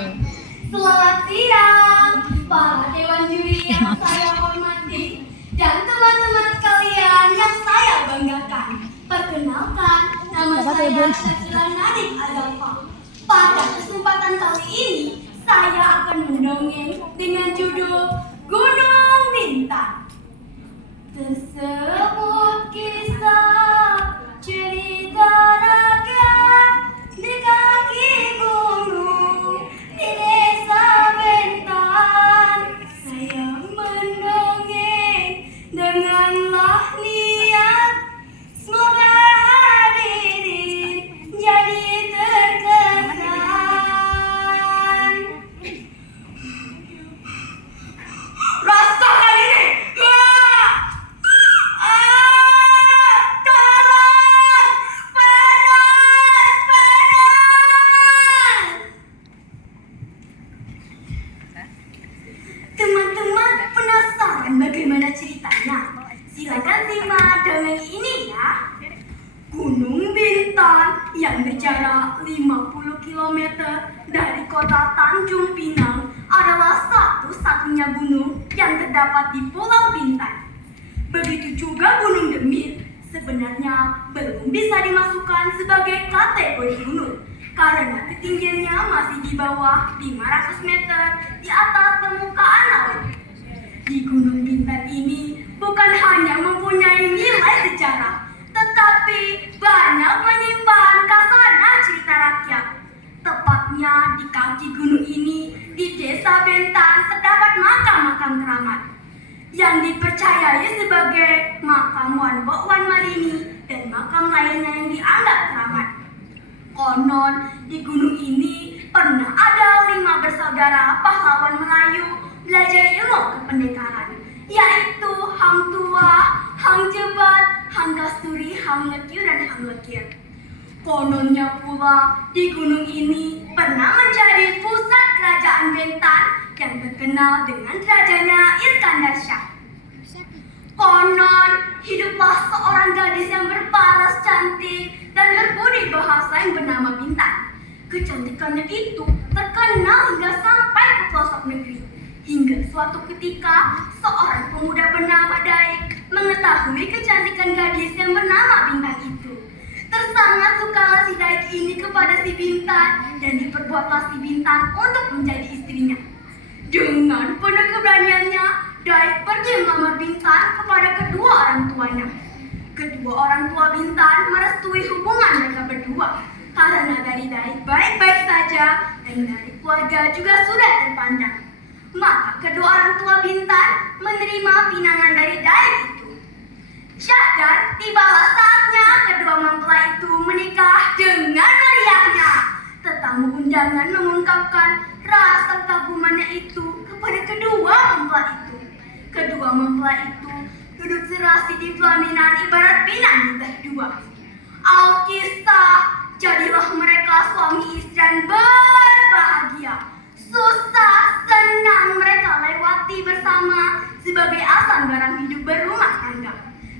Selamat siang, para dewan juri yang saya hormati dan teman-teman sekalian yang saya banggakan. Perkenalkan, nama saya Syakila Nadik Azalfa. Pada kesempatan kali ini, saya akan mendongeng dengan judul Gunung Bintang. Tersebut kisah cerita rakyat di kaki gunung di desa Bentan. Saya mendongeng denganlah niat, semoga hadirin jadi terkesan. Rasakan ini! Teman-teman penasaran bagaimana ceritanya? Silakan simak dongeng ini ya. Gunung Bintang yang berjarak 50 km dari kota Tanjung Pinang adalah satu-satunya gunung yang terdapat di Pulau Bintan. Begitu juga Gunung Demit sebenarnya belum bisa dimasukkan sebagai kategori gunung karena ketinggiannya masih di bawah 500 meter di atas permukaan laut. Di Gunung Bintan ini bukan hanya mempunyai nilai sejarah, tetapi banyak menyimpan khasanah cerita rakyat. Tepatnya di kaki gunung ini, di desa Bentan terdapat makam-makam keramat yang dipercayai sebagai makam Wan Bok Wan Malini dan makam lainnya yang dianggap keramat. Konon di gunung ini pernah ada 5 bersaudara pahlawan Melayu belajar ilmu kependekaran, yaitu Hang Tuah, Hang Jebat, Hang Kasturi, Hang Lekyu, dan Hang Lekir. Kononnya pula di gunung ini pernah menjadi pusat kerajaan Bentan yang terkenal dengan rajanya Iskandar Shah. Konon hiduplah seorang gadis yang berparas cantik dan berbudi bahasa yang bernama Bintan. Kecantikannya itu terkenal hingga sampai ke pelosok negeri. Hingga suatu ketika, seorang pemuda bernama Daik mengetahui kecantikan gadis yang bernama Bintan itu. Tersangat sukalah si Daik ini kepada si Bintan dan diperbuatlah si Bintan untuk menjadi istrinya. Dengan penuh keberaniannya, Daik pergi melamar Bintan kepada kedua orang tuanya. Kedua orang tua Bintan merestui hubungan mereka berdua karena dari Daik baik-baik saja dan dari keluarga juga sudah terpandang. Maka kedua orang tua Bintan menerima pinangan dari Daik itu. Syahdan, tibalah saatnya kedua mempelai itu menikah dengan meriahnya. Tetamu undangan mengungkapkan rasa kagumannya itu kepada kedua mempelai itu. Kedua mempelai itu duduk serasi di pelaminan ibarat pinang di berdua. Alkisah, jadilah mereka suami istri yang berbahagia. Susah, senang mereka lewati bersama sebagai asam garam hidup berumah tangga.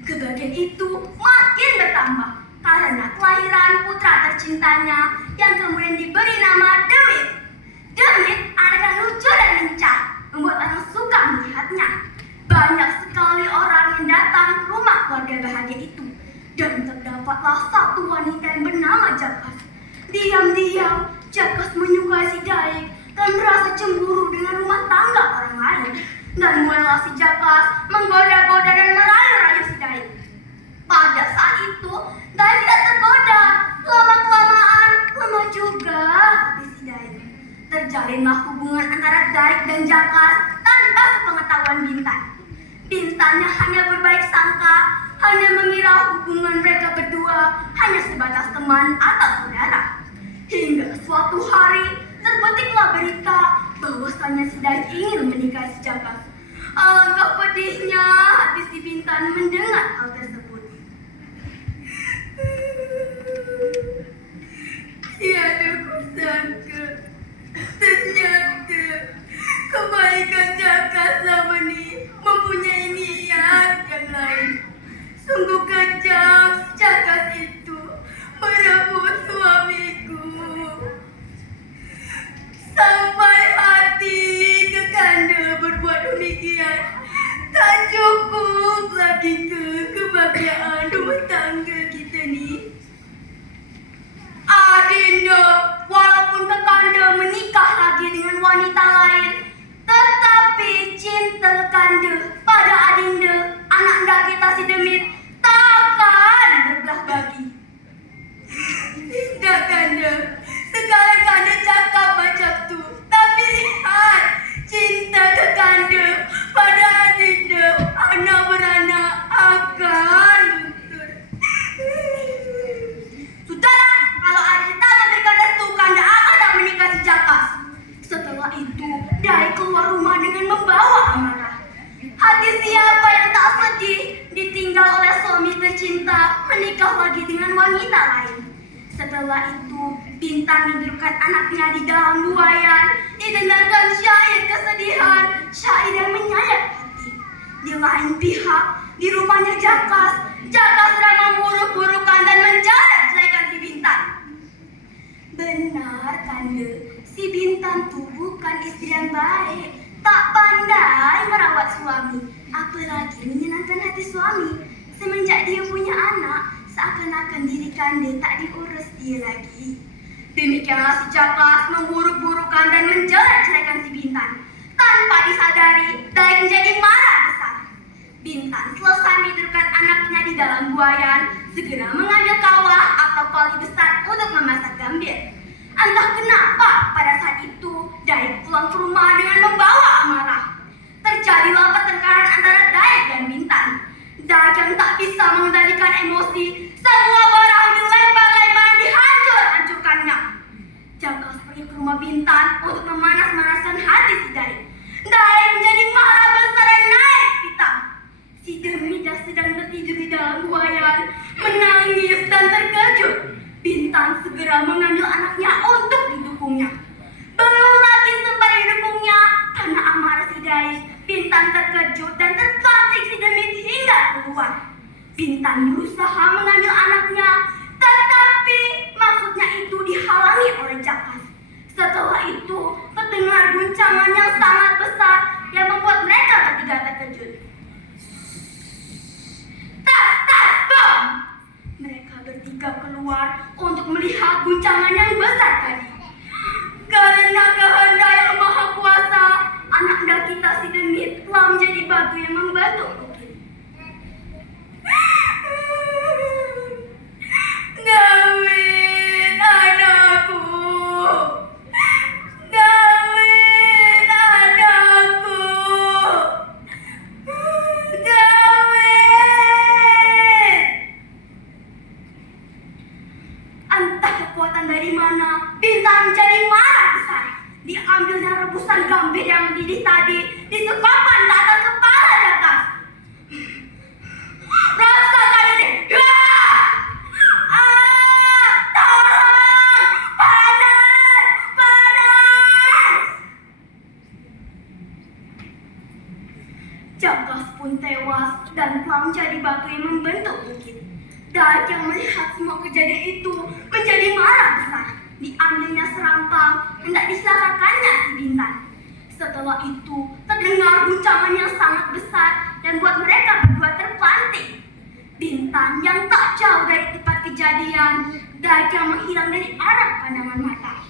Kebahagiaan itu makin bertambah karena kelahiran putra tercintanya yang kemudian diberi nama Demit. Demit anak yang lucu dan lincah, membuat orang suka melihatnya. Banyak sekali orang yang datang ke rumah keluarga bahagia itu. Dan terdapatlah satu wanita yang bernama Jakas. Diam-diam, Jakas menyukai si Daik dan merasa cemburu dengan rumah tangga orang lain. Dan mulailah si Jakas menggoda-goda dan merayu-rayu si Daik. Pada saat itu, Daik tidak tergoda. Lama-kelamaan, lemah juga hati si Daik. Terjalinlah hubungan antara Daik dan Jakas tanpa sepengetahuan Bintan. Bintannya hanya berbaik sangka, hanya mengira hubungan mereka berdua hanya sebatas teman atau saudara. Hingga suatu hari terbetiklah berita bahwasanya si Daik ingin menikahi si Jakas. Alangkah pedihnya hati si Bintan mendengar hal tersebut. Tiada kusangka, ternyata kebaikan Jakas selama ini mempunyai niat yang lain. Sungguh kejam Jakas itu merebut suamiku. Sang si Demit takkan berbelah bagi. Tidak Kanda, sekarang Kanda cakap macam tu. Tapi lihat, cinta Kanda pada adiknya, anak beranak akan luntur. Sudahlah, kalau adik tak memberikan restu, Kanda akan tak menikah si Jakas. Setelah itu, Dai keluar rumah dengan membawa amarah. Hati siapa yang tak sedih ditinggal oleh suami tercinta menikah lagi dengan wanita lain. Setelah itu, Bintan menidurkan anaknya di dalam buayan, didengarkan syair kesedihan, syair yang menyayat hati. Di lain pihak, di rumahnya Jakas sedang memburuk-burukan dan menjelek-jelekan si Bintan. Benar, Kanda, si Bintan tuh bukan istri yang baik, tak pandai merawat suami, apalagi menyenangkan hati suami. Semenjak dia punya anak, seakan-akan diri Kanda tak diurus dia lagi. Demikianlah si Jakas memburuk-burukan dan menjelek-jelekan si Bintan. Tanpa disadari, Dai menjadi marah besar. Bintan selesai menidurkan anaknya di dalam buayan, segera mengambil kawah atau koli besar untuk memasak gambir. Entah kenapa pada saat itu Dai pulang ke rumah dengan membawa amarah. Terjadilah pertengkaran antara Dai dan Bintan. Dai yang tak bisa mengendalikan emosi, semua barang dilempar-lemparan dihancur-hancurkannya. Jakas pergi ke rumah Bintan untuk memanas-manaskan hati si Dai. Dai menjadi marah besar dan naik pitam. Si Demit yang sedang tertidur di dalam buayan menangis dan terkejut. Bintan segera mengambil anaknya untuk didukungnya. Belum lagi sempat didukungnya, karena amarah si Dai, Bintan terkejut dan terpelanting si Demit hingga keluar. Bintan berusaha mengambil anaknya, tetapi maksudnya itu dihalangi oleh Jakas. Setelah itu, terdengar guncangan yang sangat besar yang membuat mereka bertiga terkejut. Tas, tas, bom! Mereka bertiga keluar untuk melihat guncangan yang besar tadi. Karena kehendak yang maha kuasa, anak kita si Demit telah menjadi batu yang membantu bukit. Dawin, anakku. Dawin, anakku. Dawin. Entah kekuatan dari mana, Bintan menjadi marah besar. Diambilnya rebusan gambir yang mendidih tadi, disekopkan ke atas kepala Jakas. Rasakan ini! Tolong! Panas! Panas! Jakas pun tewas dan telah menjadi batu yang membentuk bukit. Dai yang melihat semua kejadian itu menjadi marah besar. Diambilnya serampang, hendak diselakakannya si Bintan. Setelah itu, terdengar guncangan yang sangat besar dan buat mereka berdua terpelanting. Bintan yang tak jauh dari tempat kejadian, Dai yang menghilang dari arah pandangan mata.